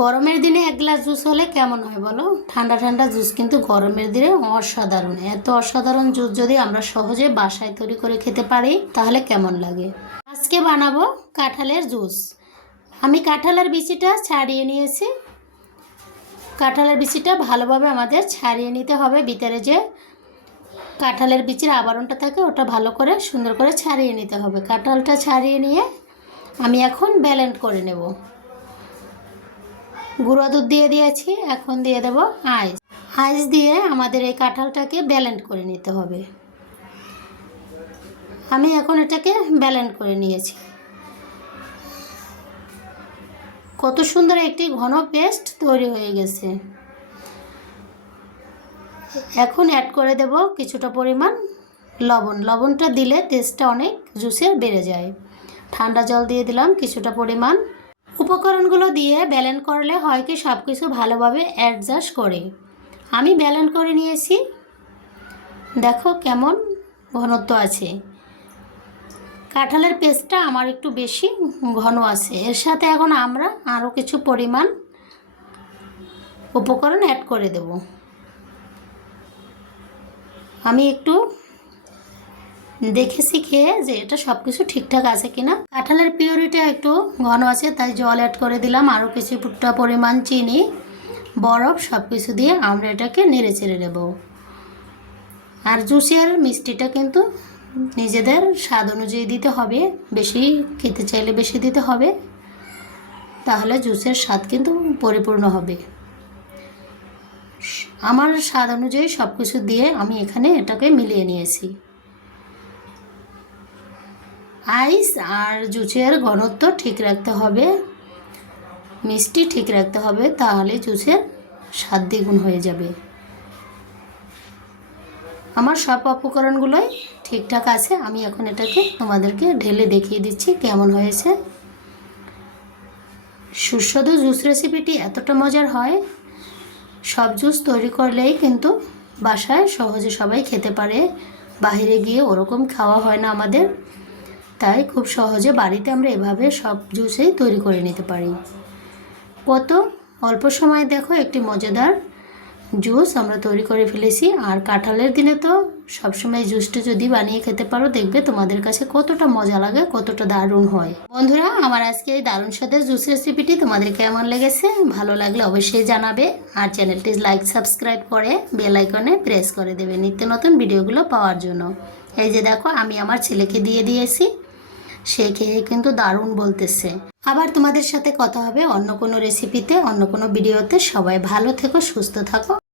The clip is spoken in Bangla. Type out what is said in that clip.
গরমের দিনে এক গ্লাস জুস হলে কেমন হয় বলো? ঠান্ডা ঠান্ডা জুস কিন্তু গরমের দিনে অসাধারণ। এত অসাধারণ জুস যদি আমরা সহজে বাসায় তৈরি করে খেতে পারি তাহলে কেমন লাগে। আজকে বানাবো কাঁঠালের জুস। আমি কাঁঠালের বিচিটা ছাড়িয়ে নিয়েছি। কাঁঠালের বিচিটা ভালোভাবে আমাদের ছাড়িয়ে নিতে হবে। ভিতরে যে কাঁঠালের বিচির আবরণটা থাকে ওটা ভালো করে সুন্দর করে ছাড়িয়ে নিতে হবে। কাঁঠালটা ছাড়িয়ে নিয়ে আমি এখন ব্লেন্ড করে নেব। গুঁড়ো দুধ দিয়ে দিয়েছি, এখন দিয়ে দেব আইস। আইস দিয়ে আমাদের এই কাঁঠালটাকে ব্লেন্ড করে নিতে হবে। আমি এখন এটাকে ব্লেন্ড করে নিয়েছি। কত সুন্দর একটি ঘন পেস্ট তৈরি হয়ে গেছে। এখন অ্যাড করে দেব কিছুটা পরিমাণ লবণ। লবণটা দিলে টেস্টটা অনেক জুসের বেড়ে যায়। ঠান্ডা জল দিয়ে দিলাম কিছুটা পরিমাণ। উপকরণগুলো দিয়ে ব্লেন্ড করলে হয় কি সব কিছু ভালোভাবে অ্যাডজাস্ট করে। আমি ব্লেন্ড করে নিয়েছি, দেখো কেমন ঘনত্ব আছে। কাঁঠালের পেস্টটা আমার একটু বেশি ঘন আছে। এর সাথে এখন আমরা আরও কিছু পরিমাণ উপকরণ অ্যাড করে দেব। আমি একটু দেখেছি খেয়ে যে এটা সব কিছু ঠিকঠাক আছে কিনা। কাঁঠালের পিউরিটা একটু ঘন আছে তাই জল অ্যাড করে দিলাম, আরও কিছুটা পরিমাণ চিনি, বরফ সব কিছু দিয়ে আমরা এটাকে নেড়ে চেড়ে নেব। আর জুসের মিষ্টিটা কিন্তু নিজেদের স্বাদ অনুযায়ী দিতে হবে। বেশি খেতে চাইলে বেশি দিতে হবে, তাহলে জুসের স্বাদ কিন্তু পরিপূর্ণ হবে। আমার স্বাদ অনুযায়ী সব কিছু দিয়ে আমি এখানে এটাকে মিলিয়ে নিয়েছি। আইস আর জুসের ঘনত্ব ঠিক রাখতে হবে, মিষ্টি ঠিক রাখতে হবে, তাহলে জুসের স্বাদ দ্বিগুণ হয়ে যাবে। আমার সব উপকরণগুলোই ঠিকঠাক আছে। আমি এখন এটাকে তোমাদেরকে ঢেলে দেখিয়ে দিচ্ছি কেমন হয়েছে। সুস্বাদু জুস রেসিপিটি এতটা মজার হয়, সব জুস তৈরি করলেই কিন্তু বাসায় সহজে সবাই খেতে পারে। বাইরে গিয়ে ওরকম খাওয়া হয় না আমাদের, তাই খুব সহজে বাড়িতে আমরা এভাবে সব জুসেই তৈরি করে নিতে পারি। কত অল্প সময় দেখো একটি মজাদার জুস আমরা তৈরি করে ফেলেছি। আর কাঁঠালের দিনে তো সবসময় জুসটা যদি বানিয়ে খেতে পারো দেখবে তোমাদের কাছে কতটা মজা লাগে, কতটা দারুণ হয়। বন্ধুরা, আমার আজকে এই দারুণ স্বাদের জুস রেসিপিটি তোমাদের কেমন লেগেছে? ভালো লাগলে অবশ্যই জানাবে। আর চ্যানেলটি লাইক সাবস্ক্রাইব করে বেল আইকনে প্রেস করে দেবে নিত্য নতুন ভিডিওগুলো পাওয়ার জন্য। এই যে দেখো আমি আমার ছেলেকে দিয়ে দিয়েছি, সে খেয়ে কিন্তু দারুণ বলতেছে। আবার তোমাদের সাথে কথা হবে অন্য কোনো রেসিপিতে, অন্য কোনো ভিডিওতে। সবাই ভালো থেকো, সুস্থ থাকো।